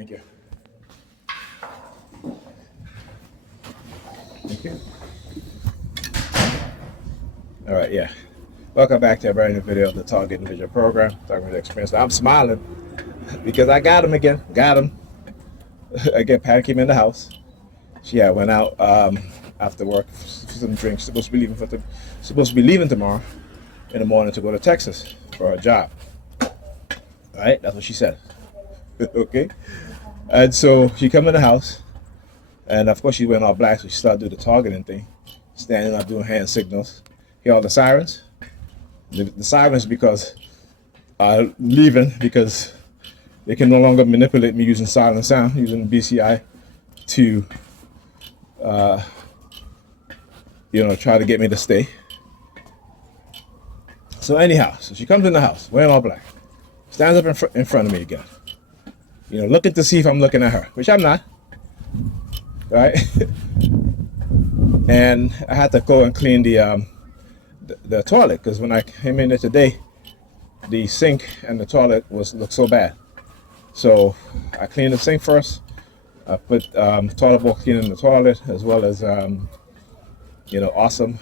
Thank you. Thank you. All right, yeah. Welcome back to a brand new video of the Target Individual Program, talking about the experience. I'm smiling because I got him again. Got him. Again, Patty came in the house. She had went out after work for some drinks. Supposed to be leaving tomorrow in the morning to go to Texas for her job. All right, that's what she said. Okay, and so she come in the house, and of course she went all black, so she started doing the targeting thing, standing up doing hand signals. Hear all the sirens? The sirens because leaving because they can no longer manipulate me using silent sound, using BCI to try to get me to stay. So anyhow, so she comes in the house wearing all black, stands up in front of me again, looking to see if I'm looking at her, which I'm not, right? And I had to go and clean the toilet, because when I came in there today, the sink and the toilet looked so bad. So I cleaned the sink first. I put toilet bowl cleaner in the toilet, as well as awesome.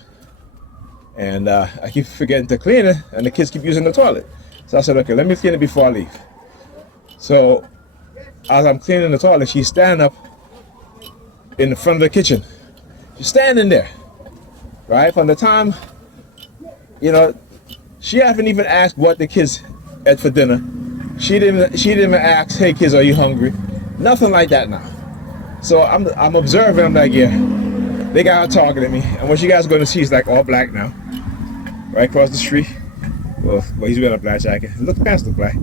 And I keep forgetting to clean it, and the kids keep using the toilet. So I said, okay, let me clean it before I leave. So as I'm cleaning the toilet, she's standing up in the front of the kitchen. She's standing there, right? From the time, she haven't even asked what the kids ate for dinner. She didn't even ask, hey kids, are you hungry? Nothing like that now. So I'm observing, I'm like, yeah, they got her targeting me. And what you guys are going to see is like all black now. Right across the street. Well, he's wearing a black jacket. Look past the black.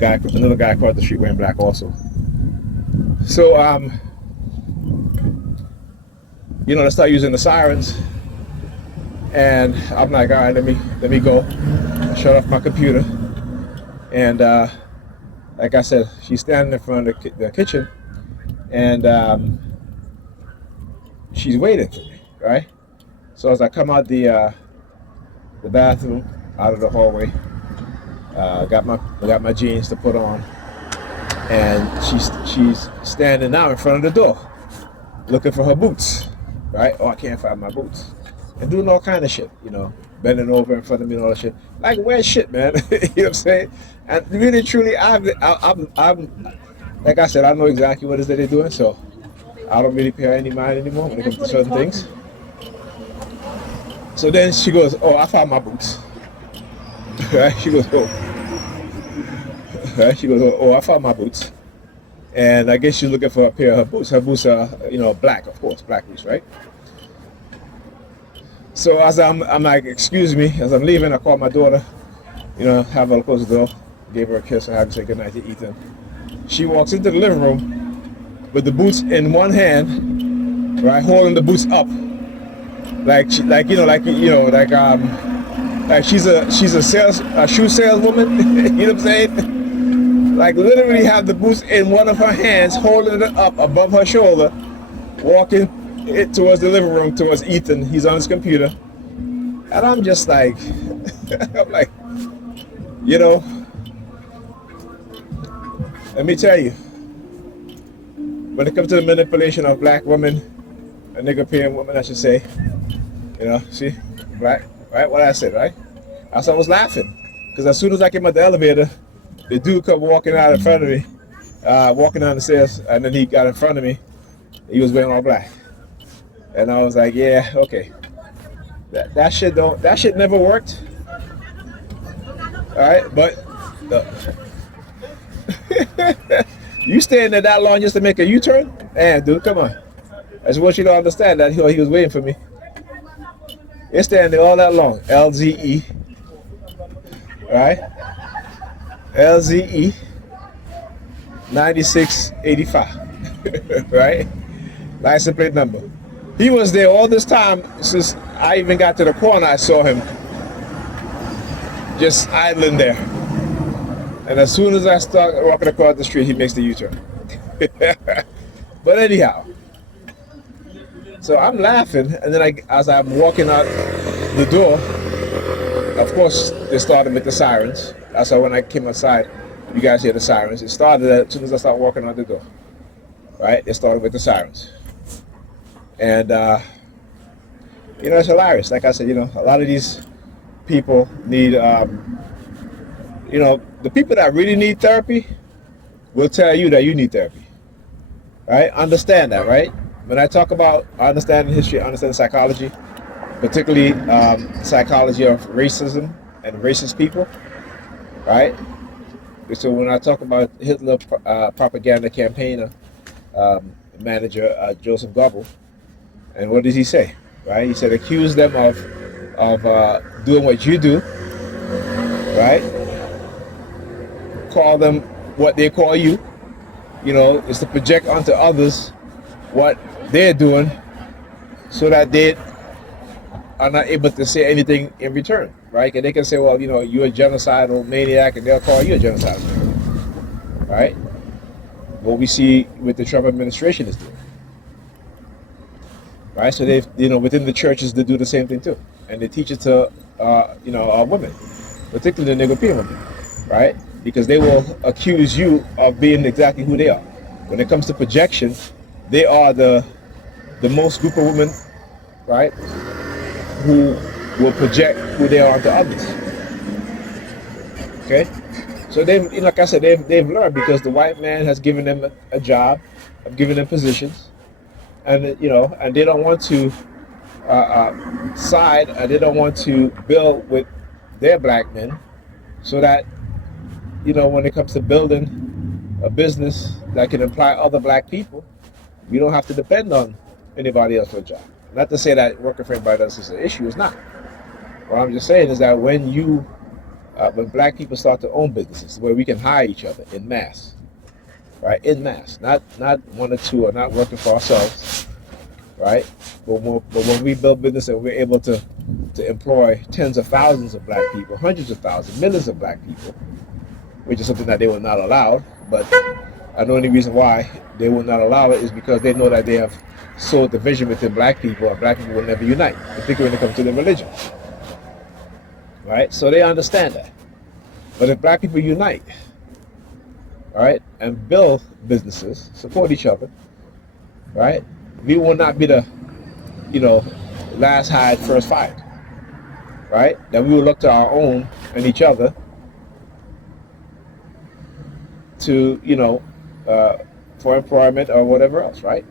Another guy across the street wearing black also. So, they start using the sirens. And I'm like, all right, let me go. I shut off my computer. And like I said, she's standing in front of the kitchen. And she's waiting for me, right? So as I come out the bathroom, out of the hallway, got my jeans to put on, and she's standing now in front of the door, looking for her boots, right? Oh, I can't find my boots, and doing all kind of shit, bending over in front of me and all that shit. Like, weird shit, man. You know what I'm saying? And really, truly, I'm like I said, I know exactly what it is that they're doing, so I don't really pay any mind anymore when it comes to certain things. So then she goes, oh, I found my boots. Right? She goes, oh. Right? She goes, oh, I found my boots. And I guess she's looking for a pair of her boots. Her boots are, black, of course, black boots, right? So as I'm like, excuse me, as I'm leaving, I call my daughter, have her close the door, gave her a kiss, and have her say goodnight to Ethan. She walks into the living room with the boots in one hand, right, holding the boots up, like she's a shoe saleswoman. You know what I'm saying? Like, literally have the boots in one of her hands, holding it up above her shoulder, walking it towards the living room, towards Ethan. He's on his computer, and I'm just like, I'm like, let me tell you, when it comes to the manipulation of black women, a nigger-paying woman, I should say, see, black, right? What I said, right? I was laughing, because as soon as I came out the elevator, the dude come walking out in front of me, walking down the stairs, and then he got in front of me. He was wearing all black, and I was like, yeah, okay. That shit never worked. All right, but. You staying there that long just to make a U-turn? Man, dude, come on. I just want you to understand that he was waiting for me. You're staying there all that long. LZE. Right? LZE 9685. Right? License plate number. He was there all this time since I even got to the corner. I saw him just idling there. And as soon as I start walking across the street, he makes the U-turn. But anyhow, so I'm laughing, and then as I'm walking out the door, of course, they started with the sirens. That's why when I came outside, You guys hear the sirens. It started as soon as I started walking on the door. Right? It started with the sirens. And, it's hilarious. Like I said, a lot of these people need, the people that really need therapy will tell you that you need therapy. Right? Understand that, right? When I talk about understanding history, understanding psychology, particularly psychology of racism and racist people, right? So when I talk about Hitler propaganda campaigner manager Joseph Goebbels, and what does he say? Right? He said accuse them of doing what you do, right? Call them what they call you. Is to project onto others what they're doing, so that they are not able to say anything in return, right? And they can say, well, you're a genocidal maniac, and they'll call you a genocidal maniac, right? What we see with the Trump administration is doing, right? So they've, within the churches, they do the same thing too, and they teach it to, women, particularly the Negropean women, right? Because they will accuse you of being exactly who they are. When it comes to projection, they are the most group of women, right, who will project who they are onto others. Okay, so they've, like I said, they've learned, because the white man has given them a job, have given them positions, and and they don't want to side, and they don't want to build with their black men, so that when it comes to building a business that can employ other black people, you don't have to depend on anybody else for a job. Not to say that working for anybody else is an issue. It's not. What I'm just saying is that when black people start to own businesses where we can hire each other in mass, right? In mass, not one or two, or not working for ourselves, right? But when we build business and we're able to employ tens of thousands of black people, hundreds of thousands, millions of black people, which is something that they were not allowed. But I know the only reason why they will not allow it is because they know that they have sowed division within black people, and black people will never unite, particularly when it comes to their religion. Right? So they understand that. But if black people unite, all right, and build businesses, support each other, right, we will not be the, last hired, first fired. Right? That we will look to our own and each other to, for employment or whatever else, right?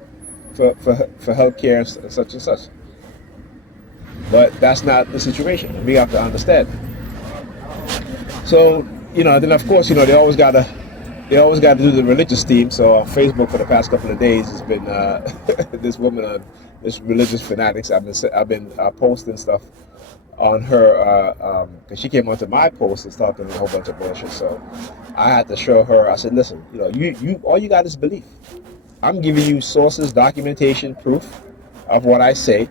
For healthcare and such and such. But that's not the situation. We have to understand. So, then of course, they always gotta do the religious theme. So on Facebook for the past couple of days, it's been this woman, this religious fanatics. I've been posting stuff on her, because she came onto my post and talking a whole bunch of bullshit. So I had to show her. I said, listen, you all you got is belief. I'm giving you sources, documentation, proof of what I say,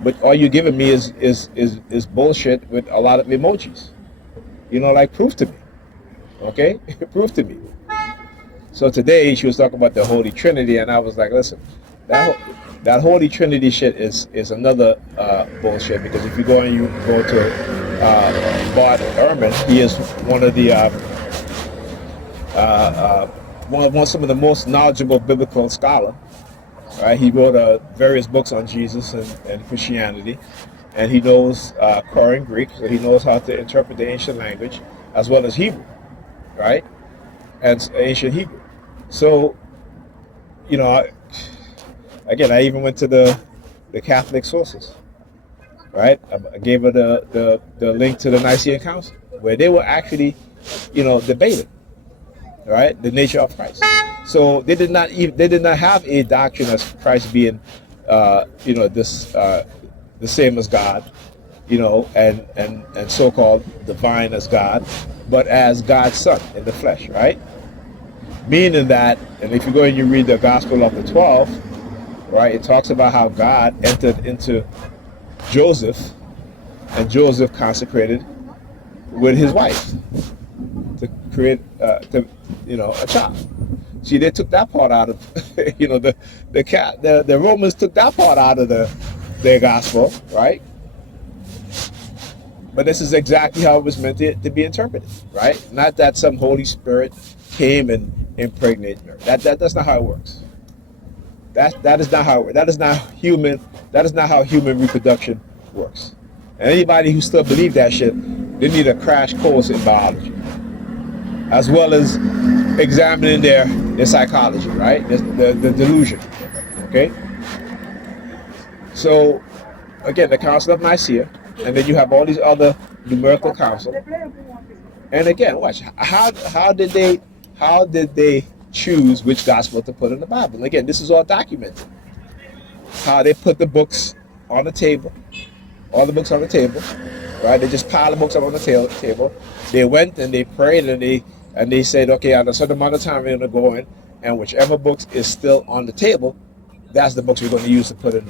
but all you're giving me is bullshit with a lot of emojis. Like, proof to me. Okay, proof to me. So today she was talking about the Holy Trinity, and I was like, listen, that Holy Trinity shit is another bullshit, because if you go to Bart Ehrman, he is one of the some of the most knowledgeable biblical scholar. Right? He wrote various books on Jesus and Christianity, and he knows Korean Greek, so he knows how to interpret the ancient language as well as Hebrew, right? And ancient Hebrew. So, again, I even went to the Catholic sources, right? I gave her the link to the Nicene Council, where they were actually, debating, right, the nature of Christ. So they did not have a doctrine of Christ being, the same as God, and so-called divine as God, but as God's Son in the flesh, right? Meaning that, and if you go and you read the Gospel of the 12, right, it talks about how God entered into Joseph, and Joseph consecrated with his wife to create, a child. See, they took that part out of, the Romans took that part out of their gospel, right? But this is exactly how it was meant to be interpreted, right? Not that some Holy Spirit came and impregnated Mary. That's not how it works. That is not how it works. That is not how human reproduction works. And anybody who still believes that shit, they need a crash course in biology, as well as examining their psychology, right? The delusion. Okay? So again, the Council of Nicaea, and then you have all these other numerical councils. And again, watch how did they choose which gospel to put in the Bible? And again, this is all documented. How they put the books on the table, all the books on the table, right? They just pile the books up on the table. They went and they prayed and they said, okay, at a certain amount of time we're going to go in, and whichever books is still on the table, that's the books we're going to use to put in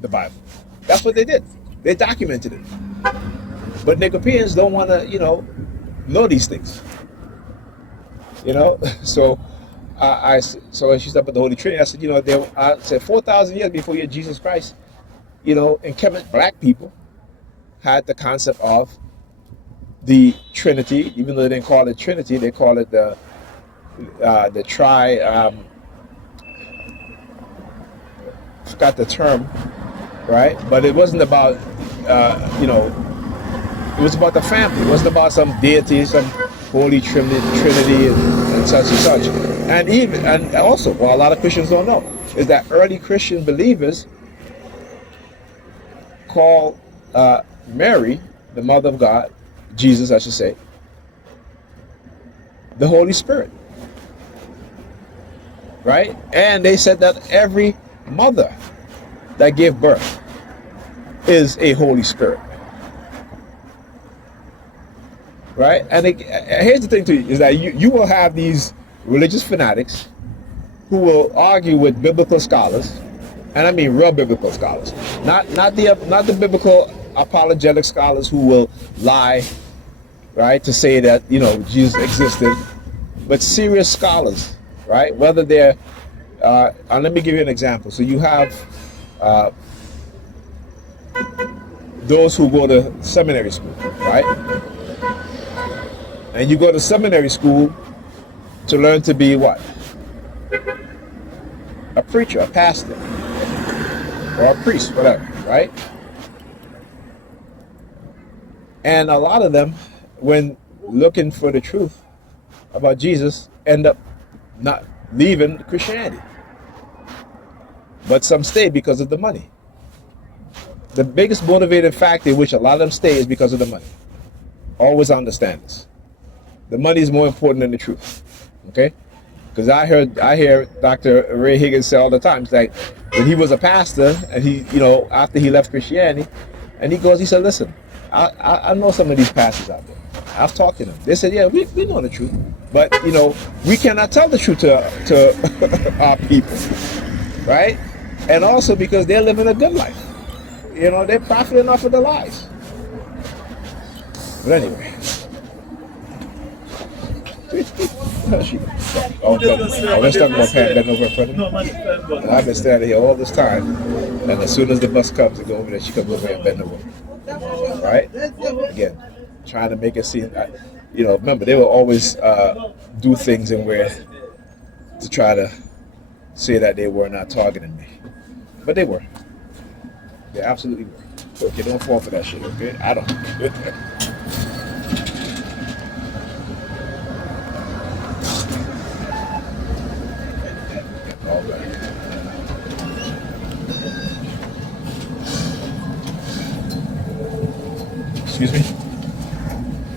the Bible. That's what they did. They documented it. But Nicopoeans don't want to, know these things. So so she said, but the Holy Trinity, I said, I said 4,000 years before you had Jesus Christ, and Kemet black people had the concept of the Trinity, even though they didn't call it Trinity, they call it the forgot the term, right? But it wasn't about, it was about the family. It wasn't about some deity, some holy Trinity and such and such. And also, what a lot of Christians don't know is that early Christian believers call Mary, the Mother of God, Jesus, I should say, the Holy Spirit, right? And they said that every mother that gave birth is a Holy Spirit, right? And here's the thing to you, is that you will have these religious fanatics who will argue with biblical scholars, and I mean real biblical scholars, not the biblical apologetic scholars who will lie, right, to say that Jesus existed, but serious scholars, right? Whether they're and let me give you an example. So you have those who go to seminary school, right? And you go to seminary school to learn to be what? A preacher, a pastor, or a priest, whatever, right? And a lot of them, when looking for the truth about Jesus, end up not leaving Christianity. But some stay because of the money. The biggest motivating factor in which a lot of them stay is because of the money. Always understand this. The money is more important than the truth. Okay? Because I hear Dr. Ray Higgins say all the time, it's like when he was a pastor and he, after he left Christianity, and he said, listen, I know some of these pastors out there. I've talked to them. They said, yeah, we know the truth. But, we cannot tell the truth to our people. Right? And also because they're living a good life. They're profiting off of their lives. But anyway. Let's talk about Pat bending over in front of me. I've been standing here all this time, and as soon as the bus comes to go over there, she comes over here and bend over. Right? Again, trying to make it seem, remember, they will always do things in where to try to say that they were not targeting me. But they were. They absolutely were. Okay, don't fall for that shit, okay? I don't. All right. Excuse me?